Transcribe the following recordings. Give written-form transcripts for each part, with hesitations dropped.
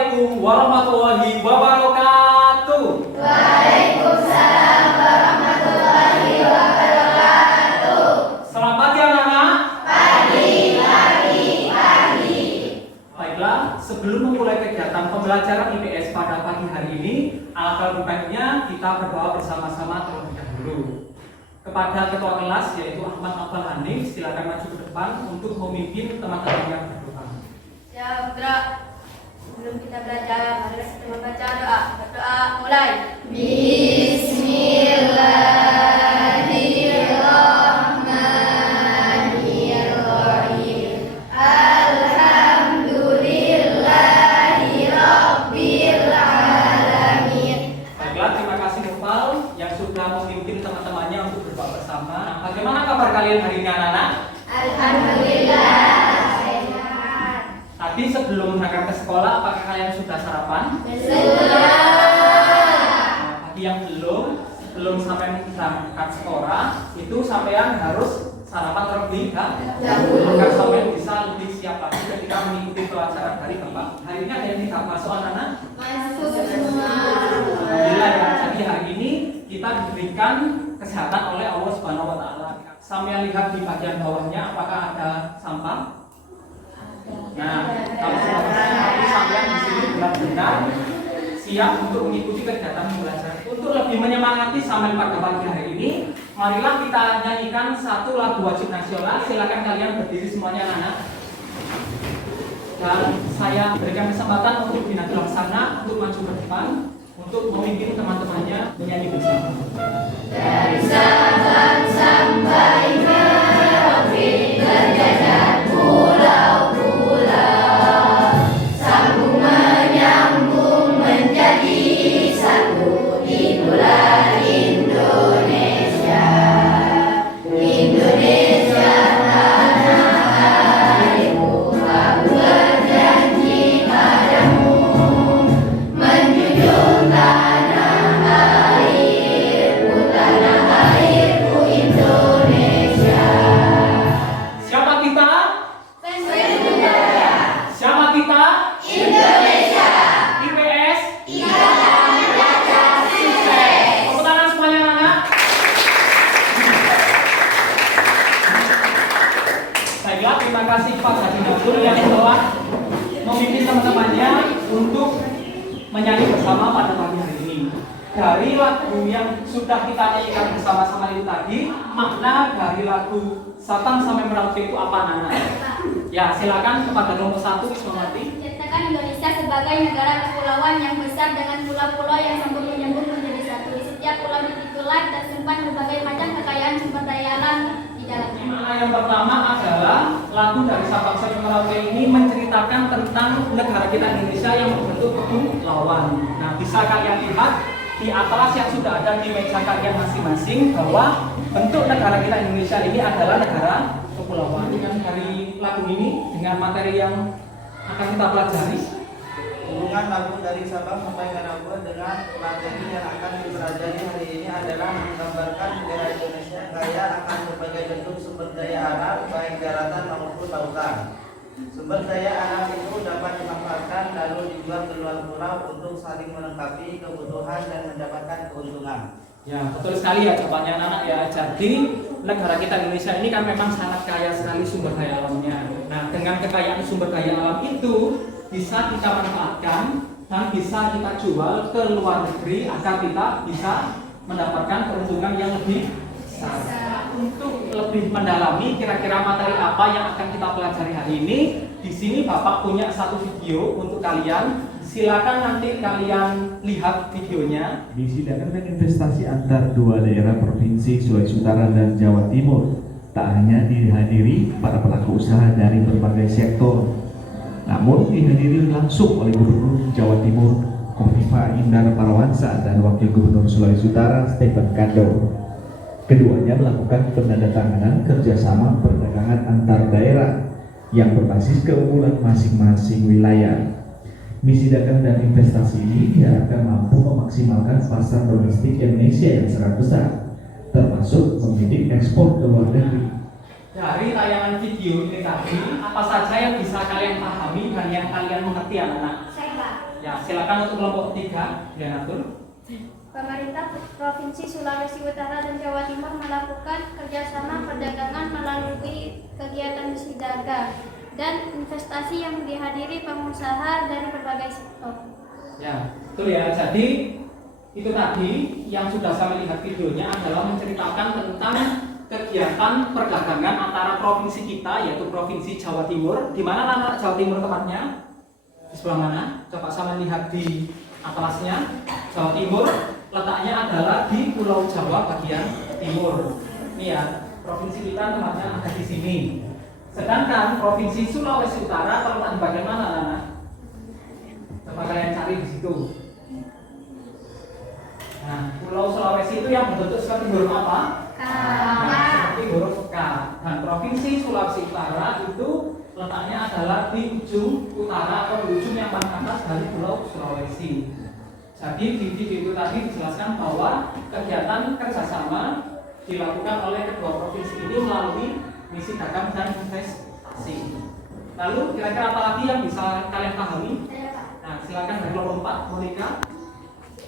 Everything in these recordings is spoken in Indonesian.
Assalamualaikum warahmatullahi wabarakatuh. Waalaikumsalam warahmatullahi wabarakatuh. Selamat pagi anak-anak. Pagi. Baiklah, sebelum memulai kegiatan pembelajaran IPS pada pagi hari ini, alangkah lebih baiknya kita berdoa bersama-sama terlebih dahulu. Kepada ketua kelas yaitu Ahmad Afan Hanif, silakan maju ke depan untuk memimpin teman-teman yang berdoa. Siap, gerak. Sebelum kita belajar, mari kita membaca doa. Berdoa mulai. Bismillahirrahmanirrahim. Alhamdulillahirabbil alamin. Baiklah, terima kasih Nopal yang sudah memimpin teman-temannya untuk berdoa bersama. Nah, bagaimana kabar kalian hari ini anak-anak? Alhamdulillah. Tadi sebelum berangkat ke sekolah, apakah kalian sudah sarapan? Nah, bagi yang belum sampai berangkat sekolah, itu sampean harus sarapan terlebih dahulu agar sampean bisa lebih siap lagi ketika mengikuti pelajaran hari Bapak. Hari ini ada yang tidak masuk anak-anak? Masuk semua. Alhamdulillah ya. Jadi hari ini kita diberikan kesehatan oleh Allah Subhanahu wa taala. Sampean lihat di bagian bawahnya apakah ada sampah? Nah, kalau sudah berarti sampean di sini benar-benar siap untuk mengikuti kegiatan belajar. Untuk lebih menyemangati sampean pada pagi hari ini, marilah kita nyanyikan satu lagu wajib nasional. Silakan kalian berdiri semuanya anak-anak. Dan saya berikan kesempatan untuk Bina Laksana untuk maju ke depan untuk memimpin teman-temannya menyanyi bersama. Dari Sabang sampai Merauke berjajar pulau-pulau, sambung menyambung menjadi satu, itulah Indonesia. Indonesia tanah airku, aku berjanji padamu menjunjung tanah airku Indonesia. Siapa kita? Siapa kita? Indonesia. IPS. Ikatan Pelajar Sukses. Tepuk tangan semuanya anak. Baiklah, terima kasih Pak Haji Nabur yang telah memimpin teman-temannya untuk menyanyi bersama pada pagi hari ini. Dari lagu yang sudah kita nyanyikan bersama-sama itu tadi, makna dari lagu Sabang sampai Merauke itu apa anak? Ya, silakan kepada nomor 1 Ismawati. Nyatakan Indonesia sebagai negara kepulauan yang besar dengan pulau-pulau yang sambung menyambung menjadi satu. Di setiap pulau dititulah tersimpan berbagai macam kekayaan sumber daya alam di dalamnya. Makna yang pertama adalah lagu dari Sabang sampai Merauke ini menceritakan tentang negara kita Indonesia yang berbentuk kepulauan. Nah, bisa kalian lihat di atlas yang sudah ada di meja kalian masing-masing bahwa bentuk negara kita Indonesia ini adalah negara kepulauan. Dengan dari lagu ini, dengan materi yang akan kita pelajari, Hubungan lagu dari Sabang sampai Merauke dengan materi yang akan dipelajari hari ini adalah menggambarkan negara Indonesia kaya akan berbagai bentuk sumber daya alam baik daratan maupun lautan. Sumber daya alam itu dapat dimanfaatkan lalu dijual ke luar pulau untuk saling melengkapi kebutuhan dan mendapatkan keuntungan. ya betul sekali ya jawabannya anak ya. Jadi negara kita Indonesia ini kan memang sangat kaya sekali sumber daya alamnya. Nah, dengan kekayaan sumber daya alam itu bisa kita manfaatkan dan bisa kita jual ke luar negeri agar kita bisa mendapatkan keuntungan yang lebih besar. Untuk lebih mendalami kira-kira materi apa yang akan kita pelajari hari ini, di sini Bapak punya satu video untuk kalian. Silakan nanti kalian lihat videonya. Disidakan dan investasi antar dua daerah provinsi Sulawesi Utara dan Jawa Timur tak hanya dihadiri para pelaku usaha dari berbagai sektor, namun dihadiri langsung oleh Gubernur Jawa Timur Kofifa Indar Parawansa dan Wakil Gubernur Sulawesi Utara Stephen Kando. Keduanya melakukan penandatanganan kerjasama perdagangan antar daerah yang berbasis keunggulan masing-masing wilayah. Misi dagang dan investasi ini diharapkan mampu memaksimalkan pasar domestik Indonesia yang sangat besar, termasuk membidik ekspor ke luar negeri. Dari tayangan video ini tadi, apa saja yang bisa kalian pahami dan yang kalian mengerti anak-anak? Saya Pak. Ya, silakan untuk kelompok 3, Dianatur. Pemerintah Provinsi Sulawesi Utara dan Jawa Timur melakukan kerjasama perdagangan melalui kegiatan misi dagang dan investasi yang dihadiri pengusaha dari berbagai sektor. Ya, betul ya. Jadi itu tadi yang sudah saya lihat videonya adalah menceritakan tentang kegiatan perdagangan antara provinsi kita, yaitu Provinsi Jawa Timur. Di mana anak Jawa Timur tempatnya? Di sebelah mana? Coba saya lihat di atlasnya. Jawa Timur letaknya adalah di Pulau Jawa bagian timur. Ini ya, provinsi kita tempatnya ada di sini. Sedangkan Provinsi Sulawesi Utara terletak di bagian mana, Nana? Coba kalian cari di situ. Nah, Pulau Sulawesi itu yang berbentuk seperti huruf apa? K. Nah, seperti huruf K. Dan Provinsi Sulawesi Utara itu letaknya adalah di ujung utara atau di ujung yang paling atas dari Pulau Sulawesi. Jadi di video itu tadi dijelaskan bahwa kegiatan kerjasama dilakukan oleh kedua provinsi ini melalui misi dagang dan investasi. Lalu kira-kira apa lagi yang bisa kalian pahami? Nah, silakan dari kelompok 4, Monika.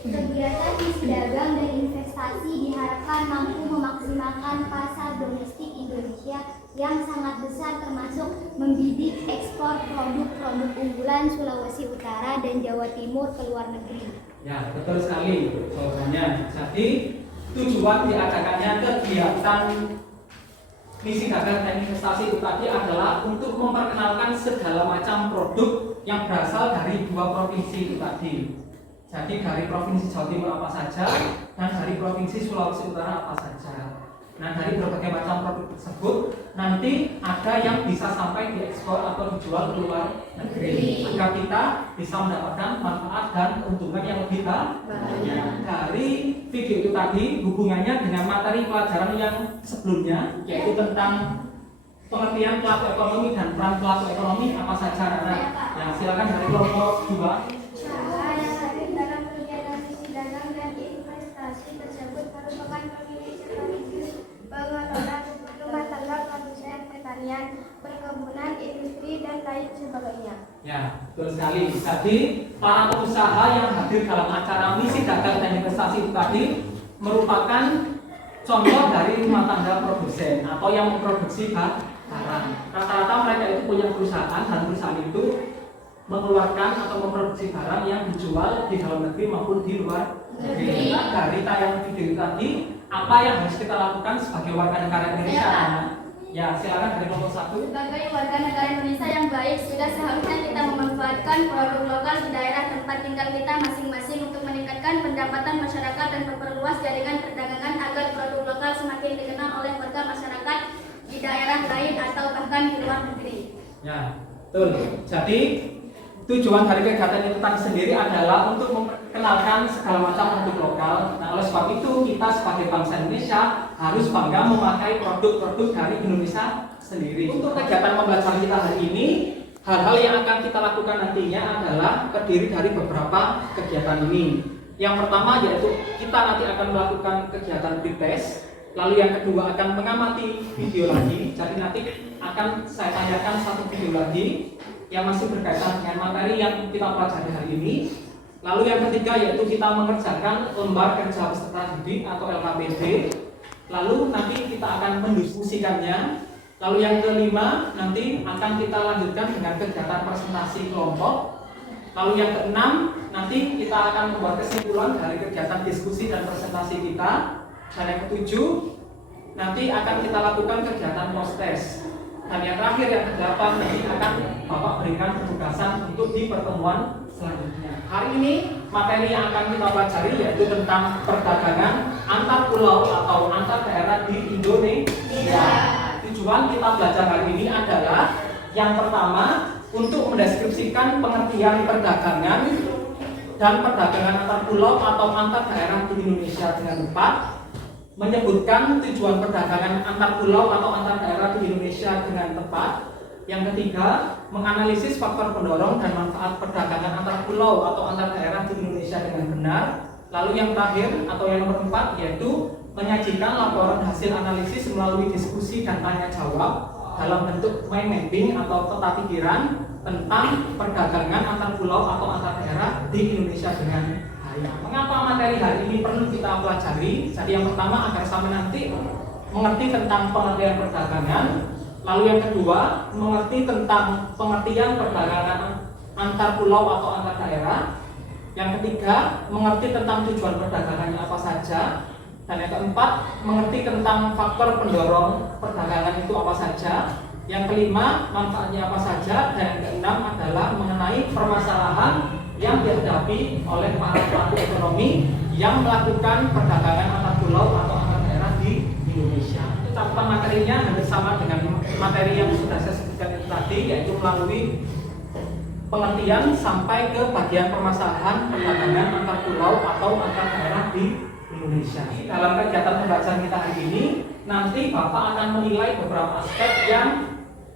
Kegiatan misi dagang dan investasi diharapkan mampu memaksimalkan pasar domestik Indonesia yang sangat besar, termasuk membidik ekspor produk-produk unggulan Sulawesi Utara dan Jawa Timur ke luar negeri. Ya, betul sekali jawabannya. Jadi tujuan diadakannya kegiatan misi dagang dan investasi itu tadi adalah untuk memperkenalkan segala macam produk yang berasal dari dua provinsi itu tadi. Jadi dari Provinsi Jawa Timur apa saja dan dari Provinsi Sulawesi Utara apa saja. Nah, dari berbagai macam produk tersebut nanti ada yang bisa sampai diekspor atau dijual ke luar negeri agar kita bisa mendapatkan manfaat dan keuntungan yang lebih banyak. Dari video itu tadi hubungannya dengan materi pelajaran yang sebelumnya, yaitu tentang pengertian pelaku ekonomi dan peran pelaku ekonomi apa saja. Nah, yang silakan dari kelompok 2. Dalam kegiatan misi dagang dan investasi tersebut merupakan pemilih sekaligus pengelola rumah tangga, produsen, pertanian, perkebunan, industri, dan lain sebagainya. Ya, betul sekali. Jadi para pengusaha yang hadir dalam acara misi dagang dan investasi itu tadi merupakan contoh dari rumah tangga produsen atau yang memproduksi barang. Rata-rata mereka itu punya perusahaan dan perusahaan itu mengeluarkan atau memproduksi barang yang dijual di dalam negeri maupun di luar negeri. Nah, dari tayang video tadi, apa yang harus kita lakukan sebagai warga negara Indonesia? Ya, silakan dari kelompok 1. Sebagai warga negara Indonesia yang baik, sudah seharusnya kita memanfaatkan produk lokal di daerah tempat tinggal kita masing-masing untuk meningkatkan pendapatan masyarakat dan memperluas jaringan perdagangan agar produk lokal semakin dikenal oleh warga masyarakat di daerah lain atau bahkan di luar negeri. Ya, betul. Jadi tujuan dari kegiatan itu tadi sendiri adalah untuk memperkenalkan segala macam produk lokal. Nah, oleh sebab itu kita sebagai bangsa Indonesia harus bangga memakai produk-produk dari Indonesia sendiri. Untuk kegiatan pembelajaran kita hari ini, hal-hal yang akan kita lakukan nantinya adalah terdiri dari beberapa kegiatan ini. Yang pertama yaitu kita nanti akan melakukan kegiatan pretest. Lalu yang kedua akan mengamati video lagi. Jadi nanti akan saya tanyakan satu video lagi yang masih berkaitan dengan materi yang kita pelajari hari ini. Lalu yang ketiga yaitu kita mengerjakan lembar kerja peserta didik atau LKPD. Lalu nanti kita akan mendiskusikannya. Lalu yang kelima nanti akan kita lanjutkan dengan kegiatan presentasi kelompok. Lalu yang keenam nanti kita akan membuat kesimpulan dari kegiatan diskusi dan presentasi kita. Dan yang ketujuh nanti akan kita lakukan kegiatan post test. Dan yang terakhir yang ke-8 nanti akan Bapak berikan penugasan untuk di pertemuan selanjutnya. Hari ini materi yang akan kita pelajari yaitu tentang perdagangan antar pulau atau antar daerah di Indonesia. Tujuan kita belajar hari ini adalah yang pertama untuk mendeskripsikan pengertian perdagangan dan perdagangan antar pulau atau antar daerah di Indonesia dengan tepat. Menyebutkan tujuan perdagangan antar pulau atau antar daerah di Indonesia dengan tepat. Yang ketiga, menganalisis faktor pendorong dan manfaat perdagangan antar pulau atau antar daerah di Indonesia dengan benar. Lalu yang terakhir atau yang nomor 4 yaitu menyajikan laporan hasil analisis melalui diskusi dan tanya jawab dalam bentuk mind mapping atau peta pikiran. tentang perdagangan antar pulau atau antar daerah di Indonesia dengan baik. Mengapa materi hari ini perlu kita pelajari? Jadi yang pertama agar sampai nanti mengerti tentang pengertian perdagangan, lalu yang kedua mengerti tentang pengertian perdagangan antar pulau atau antar daerah, yang ketiga mengerti tentang tujuan perdagangannya apa saja, dan yang keempat mengerti tentang faktor pendorong perdagangan itu apa saja, yang kelima manfaatnya apa saja, dan yang keenam adalah mengenai permasalahan yang dihadapi oleh para pelaku ekonomi yang melakukan perdagangan antar pulau atau antar daerah di Indonesia. Cakupan materinya hampir sama dengan materi yang sudah saya sebutkan itu tadi, yaitu melalui pengertian sampai ke bagian permasalahan perdagangan antar pulau atau antar daerah di Indonesia. Dalam kegiatan pembelajaran kita hari ini, nanti Bapak akan menilai beberapa aspek yang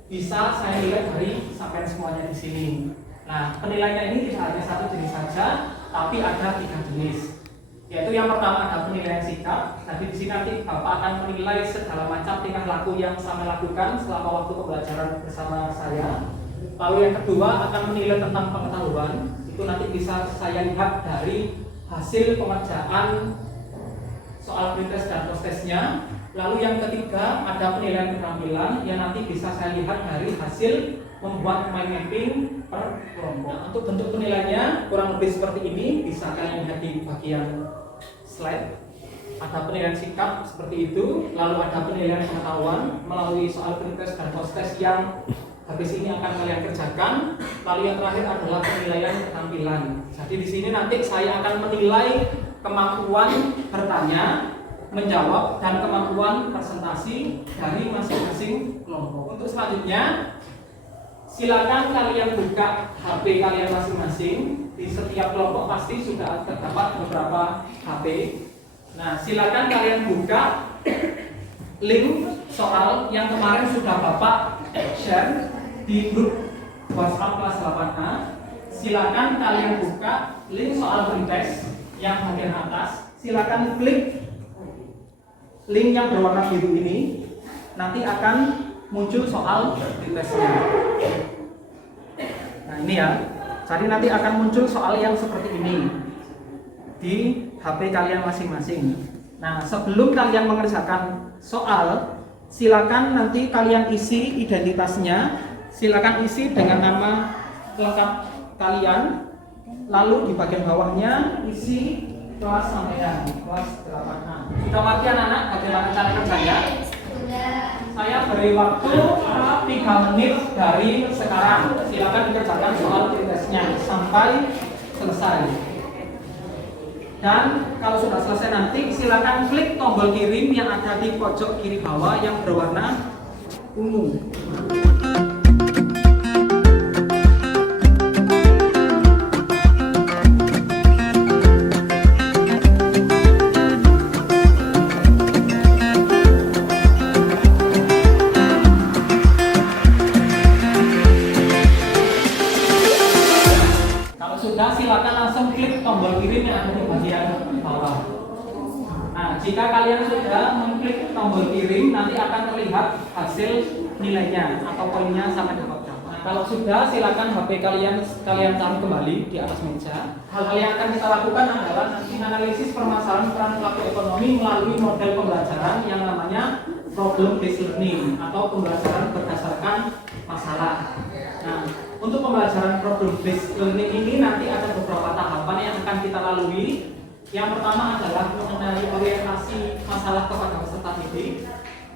bisa saya lihat dari sampai semuanya di sini. Nah, penilaiannya ini tidak hanya satu jenis saja, tapi ada 3 jenis. Yaitu yang pertama ada penilaian sikap. Jadi di sini nanti Bapak akan menilai segala macam tingkah laku yang saya lakukan selama waktu pembelajaran bersama saya. Lalu yang kedua akan menilai tentang pengetahuan. Itu nanti bisa saya lihat dari hasil pengerjaan soal pretest dan post-testnya. Lalu yang ketiga ada penilaian keterampilan yang nanti bisa saya lihat dari hasil membuat mind mapping per kelompok. Nah, untuk bentuk penilaiannya kurang lebih seperti ini, bisa kalian lihat di bagian slide. Ada penilaian sikap seperti itu, lalu ada penilaian pengetahuan melalui soal pretest dan post-test yang habis ini akan kalian kerjakan. Lalu yang terakhir adalah penilaian keterampilan. Jadi di sini nanti saya akan menilai kemampuan bertanya, menjawab, dan kemampuan presentasi dari masing-masing kelompok. Untuk selanjutnya, silakan kalian buka HP kalian masing-masing. Di setiap kelompok pasti sudah terdapat beberapa HP. Nah, silakan kalian buka link soal yang kemarin sudah Bapak share di grup WhatsApp kelas 8A. Silakan kalian buka link soal pretest yang bagian atas. Silakan klik link yang berwarna biru ini. Nanti akan muncul soal pretestnya. Nah ini ya, jadi nanti akan muncul soal yang seperti ini di HP kalian masing-masing. Nah sebelum kalian mengerjakan soal, silakan nanti kalian isi identitasnya. Silakan isi dengan nama lengkap kalian. Lalu di bagian bawahnya isi kelas sampean, kelas 8A. Sudah ngerti anak-anak bagaimana cara kerjanya? Saya beri waktu 3 menit dari sekarang. Silakan dikerjakan soal pretestnya sampai selesai. Dan kalau sudah selesai nanti silakan klik tombol kirim yang ada di pojok kiri bawah yang berwarna ungu. Silakan langsung klik tombol kirim yang ada di bagian bawah. Nah, jika kalian sudah mengklik tombol kirim, nanti akan terlihat hasil nilainya atau poinnya sampai dapat berapa. Nah, kalau sudah, silakan HP kalian taruh kembali di atas meja. Hal-hal yang akan kita lakukan adalah nanti analisis permasalahan peran pelaku ekonomi melalui model pembelajaran yang namanya problem based learning atau pembelajaran berdasarkan masalah. Nah, untuk pembelajaran problem based learning ini nanti ada beberapa tahapan yang akan kita lalui. Yang pertama adalah mengenai orientasi masalah kepada peserta didik.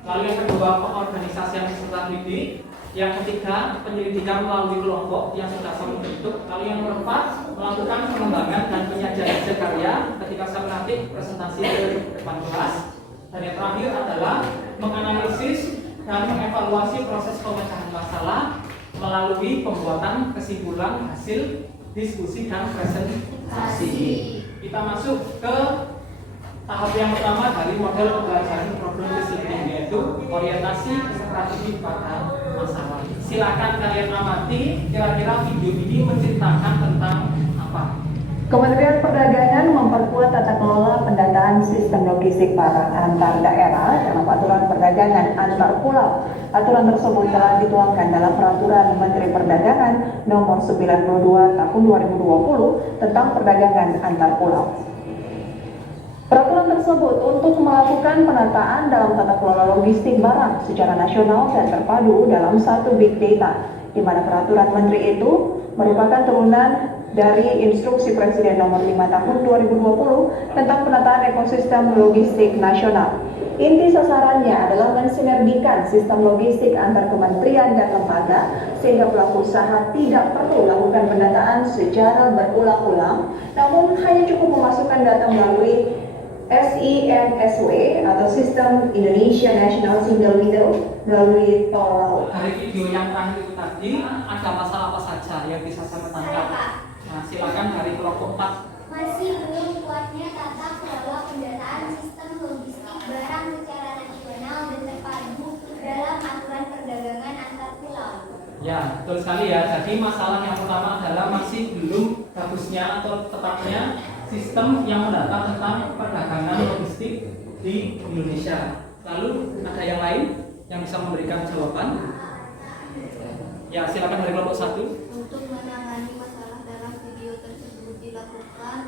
Lalu yang kedua pengorganisasian peserta didik. Yang ketiga penyelidikan melalui kelompok yang sudah kami bentuk. Lalu yang keempat melakukan pengembangan dan penyajian hasil karya ketika saya nanti presentasi ke depan kelas. Dan yang terakhir adalah menganalisis dan mengevaluasi proses pemecahan masalah melalui pembuatan kesimpulan hasil diskusi dan presentasi. Kita masuk ke tahap yang pertama dari model pembelajaran problem based learning, yaitu orientasi strategi pada masalah. Silakan kalian amati kira-kira video ini menceritakan tentang apa. Kementerian Perdagangan memperkuat tata kelola pendataan pendataan sistem logistik barang antar daerah dalam aturan perdagangan antar pulau. Aturan tersebut telah dituangkan dalam Peraturan Menteri Perdagangan Nomor 92 Tahun 2020 tentang perdagangan antar pulau. Peraturan tersebut untuk melakukan penataan dalam tata kelola logistik barang secara nasional dan terpadu dalam satu big data, di mana peraturan menteri itu merupakan turunan dari Instruksi Presiden Nomor 5 Tahun 2020 tentang penataan ekosistem logistik nasional. Inti sasarannya adalah mensinergikan sistem logistik antar kementerian dan lembaga sehingga pelaku usaha tidak perlu melakukan pendataan secara berulang-ulang, namun hanya cukup memasukkan data melalui SIMSW atau Sistem Indonesia National Single Window melalui tol laut. Dari video yang terakhir itu tadi, ada masalah apa saja yang bisa saya tangkap? Nah, silakan dari kelompok 4. Masih belum kuatnya tata kelola pendataan sistem logistik barang secara nasional dan terpadu dalam aturan perdagangan antar pulau. Ya, betul sekali ya. Jadi masalah yang pertama adalah masih belum bagusnya atau tepatnya sistem yang mendata tentang perdagangan logistik di Indonesia. Lalu ada yang lain yang bisa memberikan jawaban? Ya, silakan dari kelompok 1. Untuk menangani masalah dalam video tersebut dilakukan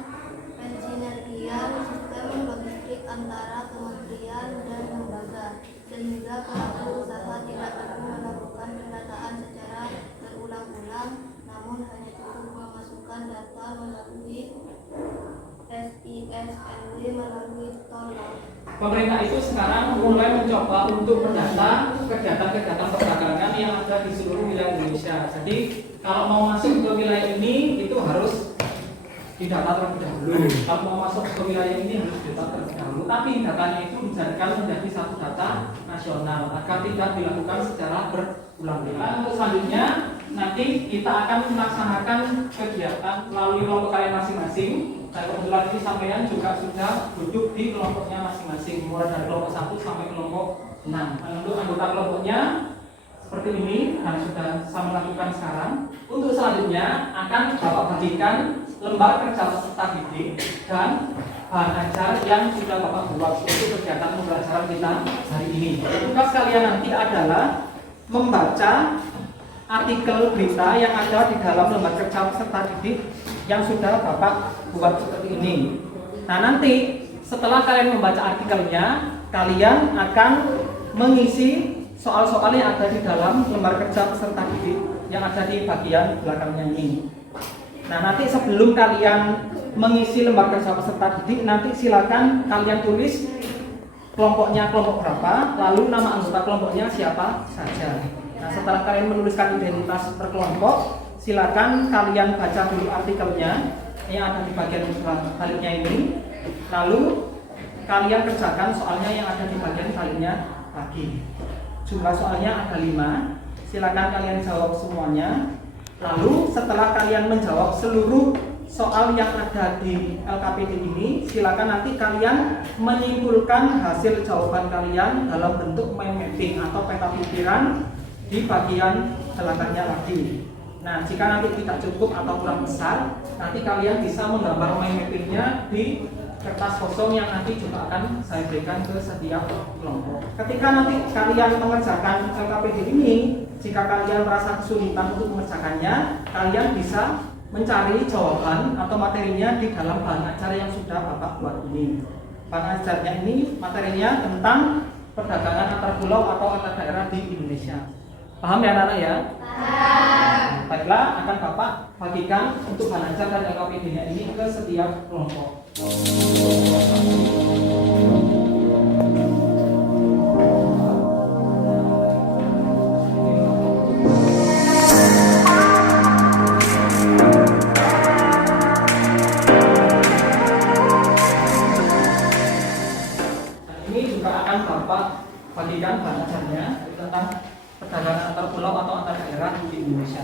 pensinergian sistem logistik antara kementerian dan lembaga, sehingga pelaku usaha tidak perlu melakukan pendataan secara berulang-ulang, namun hanya cukup memasukkan data melalui SIMSW melalui tol laut. Pemerintah itu sekarang mulai mencoba untuk mendata kegiatan-kegiatan perdagangan yang ada di seluruh wilayah Indonesia. Jadi kalau mau masuk ke wilayah ini itu harus didata terlebih dahulu. Kalau mau masuk ke wilayah ini harus didata terlebih dahulu. Tapi datanya itu dijadikan menjadi satu data nasional agar tidak dilakukan secara berulang-ulang. Untuk selanjutnya nanti kita akan melaksanakan kegiatan melalui kelompok kalian masing-masing. Dan kebetulan ini sampean juga sudah duduk di kelompoknya masing-masing, mulai dari kelompok 1 sampai kelompok 6. Dan untuk anggota kelompoknya seperti ini, yang sudah saya lakukan sekarang. Untuk selanjutnya akan Bapak bagikan lembar kerja peserta didik dan bahan ajar yang sudah Bapak buat untuk kegiatan pembelajaran kita hari ini. Tugas kalian nanti adalah membaca artikel berita yang ada di dalam lembar kerja peserta didik yang sudah Bapak buat seperti ini. Nah, nanti setelah kalian membaca artikelnya, kalian akan mengisi soal-soal yang ada di dalam lembar kerja peserta didik yang ada di bagian belakangnya ini. Nah, nanti sebelum kalian mengisi lembar kerja peserta didik, nanti silakan kalian tulis kelompoknya kelompok berapa, lalu nama anggota kelompoknya siapa saja. Nah, setelah kalian menuliskan identitas per kelompok, silakan kalian baca dulu artikelnya yang ada di bagian baliknya ini. Lalu kalian kerjakan soalnya yang ada di bagian baliknya lagi. Jumlah soalnya ada 5. Silakan kalian jawab semuanya. Lalu setelah kalian menjawab seluruh soal yang ada di LKPD ini, silakan nanti kalian menyimpulkan hasil jawaban kalian dalam bentuk mind mapping atau peta pikiran di bagian belakangnya lagi. Nah, jika nanti tidak cukup atau kurang besar, nanti kalian bisa menggambar mind mappingnya di kertas kosong yang nanti juga akan saya berikan ke setiap kelompok. Ketika nanti kalian mengerjakan LKPD ini, jika kalian merasa kesulitan untuk mengerjakannya, kalian bisa mencari jawaban atau materinya di dalam bahan ajar yang sudah Bapak buat ini. Bahan ajarnya ini materinya tentang perdagangan antar pulau atau antar daerah di Indonesia. Paham ya anak-anak ya? Paham. Baiklah, akan Bapak bagikan untuk bahan ajar dan LKPD-nya ini ke setiap kelompok. Ini juga akan Bapak bagikan bahan ajarnya tentang perdagangan antar pulau atau antar daerah di Indonesia.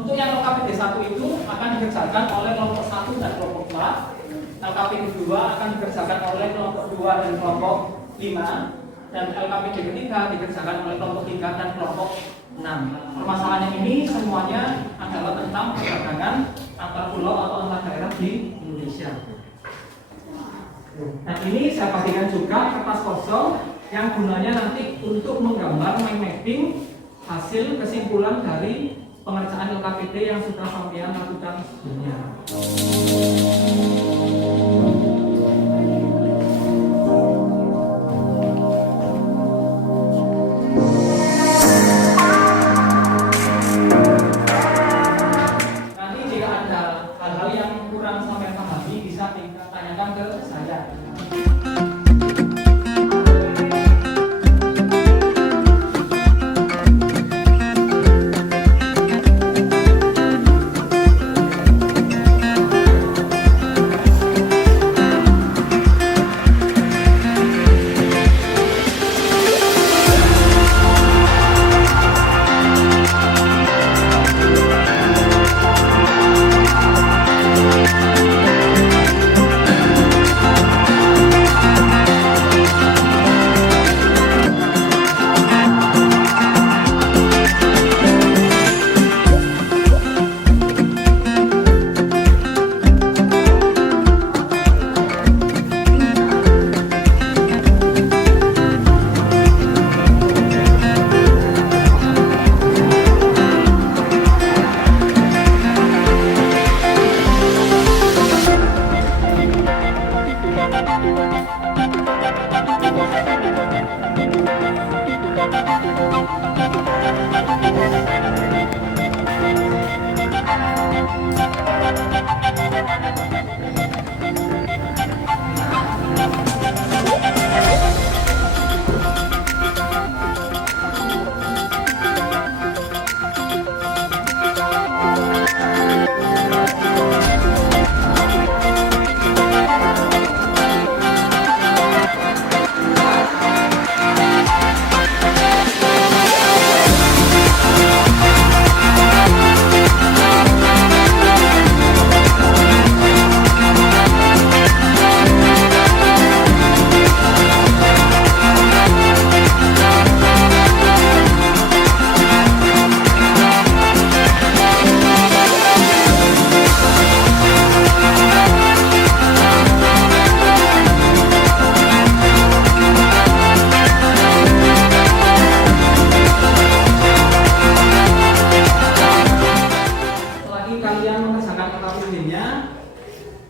Untuk yang LKPD 1 itu akan dikerjakan oleh kelompok 1 dan kelompok 4. LKPD LKP kedua akan dikerjakan oleh kelompok 2 dan kelompok 5, dan LKPD ketiga dikerjakan oleh kelompok 3 dan kelompok 6. Permasalahannya ini semuanya adalah tentang perdagangan antar pulau atau antar daerah di Indonesia. Nah, ini saya bagikan juga kertas kosong yang gunanya nanti untuk menggambar mind mapping hasil kesimpulan dari pengerjaan LKPD yang sudah sampean lakukan sebelumnya. Nanti jika ada hal-hal yang kurang sampai pahami bisa ditanyakan ke saya.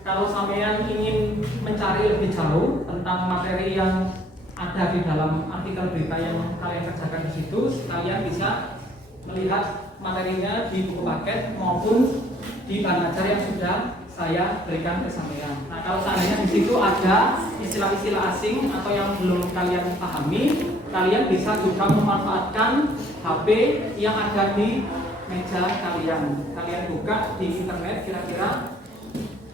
Kalau sampean ingin mencari lebih jauh tentang materi yang ada di dalam artikel berita yang kalian kerjakan di situ, kalian bisa melihat materinya di buku paket maupun di bahan ajar yang sudah saya berikan ke sampean. Nah, kalau seandainya di situ ada istilah-istilah asing atau yang belum kalian pahami, kalian bisa juga memanfaatkan HP yang ada di meja kalian. Kalian buka di internet kira-kira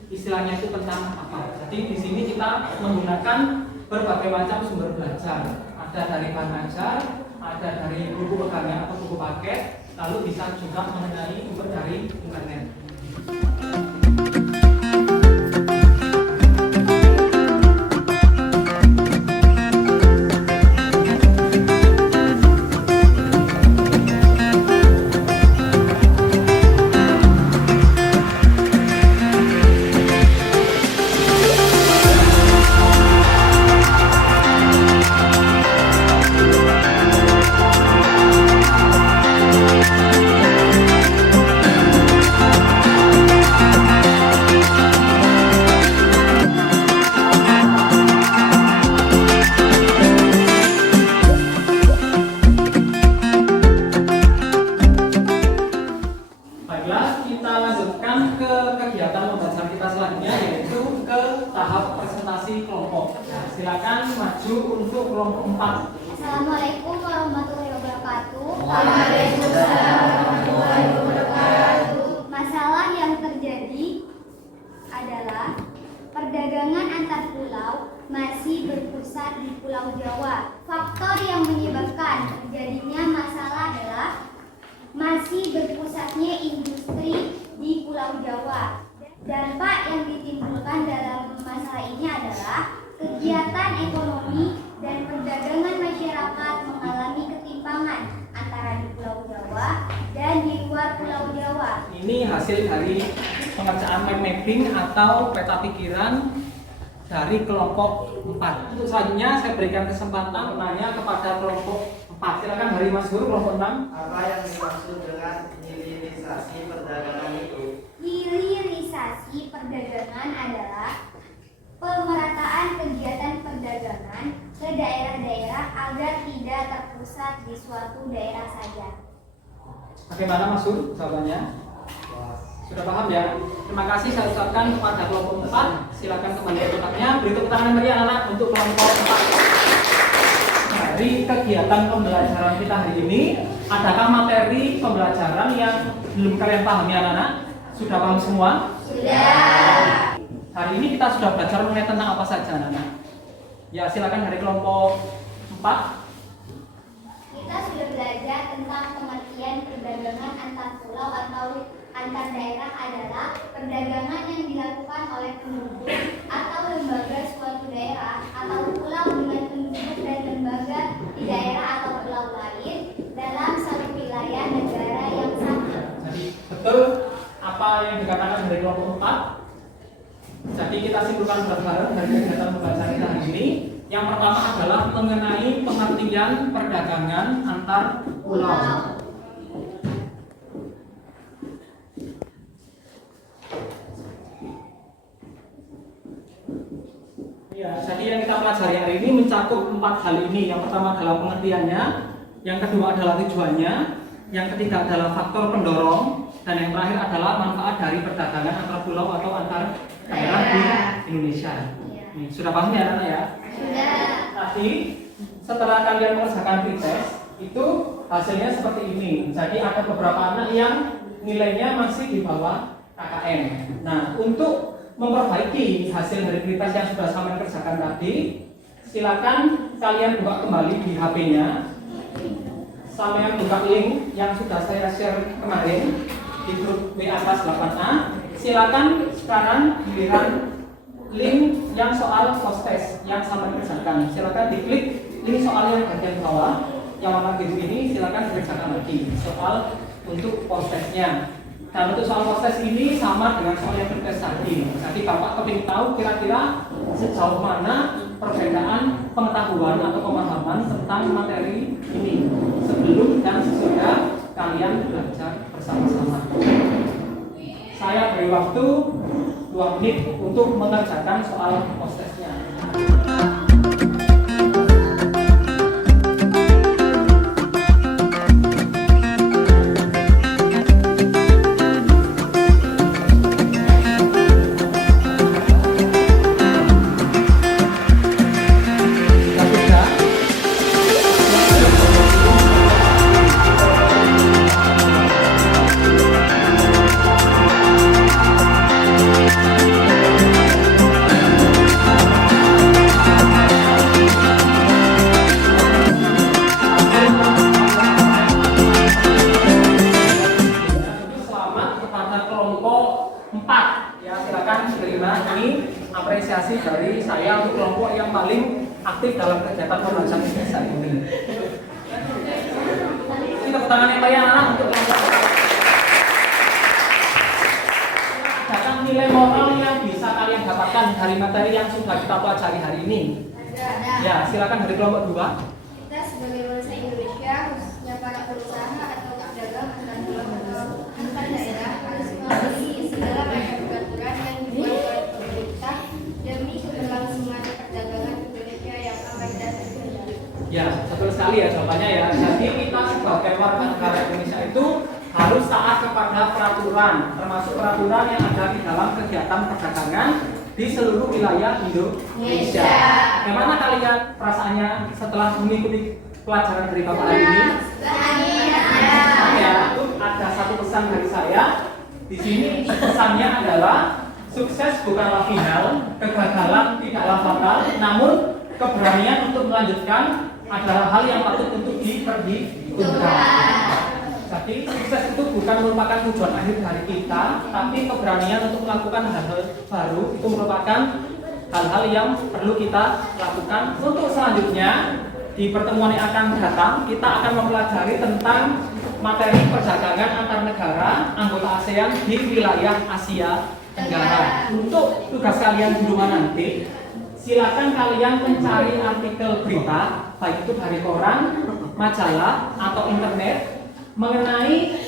istilahnya itu tentang apa. Jadi di sini kita menggunakan berbagai macam sumber belajar. Ada dari bahan ajar, ada dari buku pegangan atau buku paket, lalu bisa juga mengenai sumber dari internet. Silakan maju untuk kelompok 4. Assalamualaikum warahmatullahi wabarakatuh. Waalaikumsalam warahmatullahi wabarakatuh. Masalah yang terjadi adalah perdagangan antar pulau masih berpusat di Pulau Jawa. Faktor yang menyebabkan terjadinya masalah adalah masih berpusatnya industri di Pulau Jawa. Dampak yang ditimbulkan dalam masalah hasil dari pengerjaan mind mapping atau peta pikiran dari kelompok 4. Untuk selanjutnya saya berikan kesempatan menanya kepada kelompok 4. Silakan dari Mas Guru kelompok 6. Apa yang dimaksud dengan hilirisasi perdagangan itu? Hilirisasi perdagangan adalah pemerataan kegiatan perdagangan ke daerah-daerah agar tidak terpusat di suatu daerah saja. Bagaimana Mas Guru jawabannya? Sudah paham ya? Terima kasih saya ucapkan kepada kelompok 4. Silakan kembali ke tempatnya. Beri tepuk tangan yang meriah anak untuk kelompok 4. Dari kegiatan pembelajaran kita hari ini, adakah materi pembelajaran yang belum kalian pahami anak-anak? Sudah paham semua? Sudah. Hari ini kita sudah belajar mengenai tentang apa saja anak-anak? Ya silakan dari kelompok 4. Kita sudah belajar tentang pengertian perdagangan antar pulau atau antar daerah adalah perdagangan yang dilakukan oleh penduduk atau lembaga suatu daerah atau pulau dengan penduduk dan lembaga di daerah atau pulau lain dalam satu wilayah negara yang sama. Jadi betul apa yang dikatakan dari kelompok 4. Jadi kita simpulkan bareng-bareng dari kegiatan pembelajaran kita hari ini. Yang pertama adalah mengenai pengertian perdagangan antar pulau. Ya, jadi yang kita pelajari hari ini mencakup 4 hal ini. Yang pertama adalah pengertiannya, yang kedua adalah tujuannya, yang ketiga adalah faktor pendorong, dan yang terakhir adalah manfaat dari perdagangan antar pulau atau antar daerah di Indonesia. Nih, sudah paham ya anak-anak ya? Sudah. Tadi setelah kalian mengerjakan pretest itu hasilnya seperti ini. Jadi ada beberapa anak yang nilainya masih di bawah KKM. Nah, untuk memperbaiki hasil dari pretest yang sudah kalian kerjakan tadi, silakan kalian buka kembali di HP-nya. Sampai buka link yang sudah saya share kemarin di grup WA kelas 8A. Silakan sekarang giliran link yang soal post-test yang sampai kerjakan. Silakan diklik link soal yang bagian bawah yang warna biru ini, silakan dikerjakan lagi soal untuk post-testnya. Dan untuk soal post-test ini sama dengan soal yang pretest tadi. Jadi Bapak kepingin tahu kira-kira sejauh mana perbedaan pengetahuan atau pemahaman tentang materi ini sebelum dan sesudah kalian belajar bersama-sama. Saya beri waktu 2 menit untuk mengerjakan soal post-testnya. Apresiasi dari saya untuk kelompok yang paling aktif dalam kegiatan pembelajaran bahasa ini. Ini tepuk tangan yang meriah anak untuk kelompok. Adakah nilai moral yang bisa kalian dapatkan dari materi yang sudah kita pelajari hari ini? Ya, silakan dari kelompok 2. Kita sebagai bangsa Indonesia, khususnya para pengusaha atau pedagang antar pulau atau antar daerah harus mematuhi segala macam peraturan yang dibuat oleh pemerintah demi keberlangsungan perdagangan Indonesia yang aman dan sejahtera. Ya, betul sekali ya jawabannya ya. Jadi kita sebagai warga negara Indonesia itu harus taat kepada peraturan, termasuk peraturan yang ada di dalam kegiatan perdagangan di seluruh wilayah Indonesia. Bagaimana kalian perasaannya setelah mengikuti pelajaran dari Bapak hari ini? Ya, itu ada satu pesan dari saya. Di sini pesannya adalah sukses bukanlah final, kegagalan tidaklah fatal, namun keberanian untuk melanjutkan adalah hal yang patut untuk diperhitungkan. Jadi sukses itu bukan merupakan tujuan akhir dari kita, tapi keberanian untuk melakukan hal-hal baru itu merupakan hal-hal yang perlu kita lakukan. Untuk selanjutnya di pertemuan yang akan datang kita akan mempelajari tentang materi perdagangan antar negara anggota ASEAN di wilayah Asia Tenggara. Untuk tugas kalian di rumah nanti, silakan kalian mencari artikel berita, baik itu dari koran, majalah, atau internet mengenai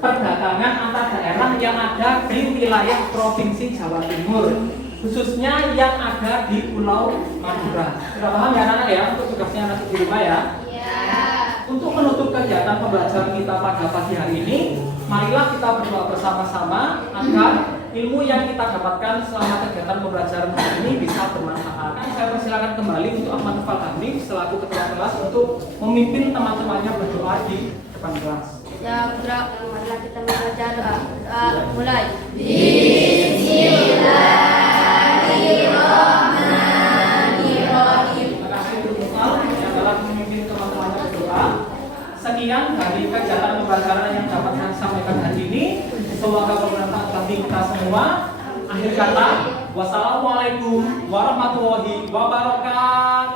perdagangan antar daerah yang ada di wilayah Provinsi Jawa Timur, khususnya yang ada di Pulau Madura. Sudah paham ya anak-anak ya untuk tugasnya nanti di rumah ya? Untuk menutup kegiatan pembelajaran kita pada pagi hari ini, marilah kita berdoa bersama-sama agar ilmu yang kita dapatkan selama kegiatan pembelajaran hari ini bisa bermanfaat. Saya persilakan kembali untuk Ahmad Tufal Hamdi selaku ketua kelas untuk memimpin teman-temannya berdoa di depan kelas. Ya putra, marilah kita membaca doa. Mulai. Terima kasih untuk Tufal yang telah memimpin teman-temannya berdoa. Sekian dari kegiatan pembelajaran yang dapat saya sampaikan hari ini. Semoga bermanfaat bagi kita semua. Akhir kata, wassalamualaikum warahmatullahi wabarakatuh.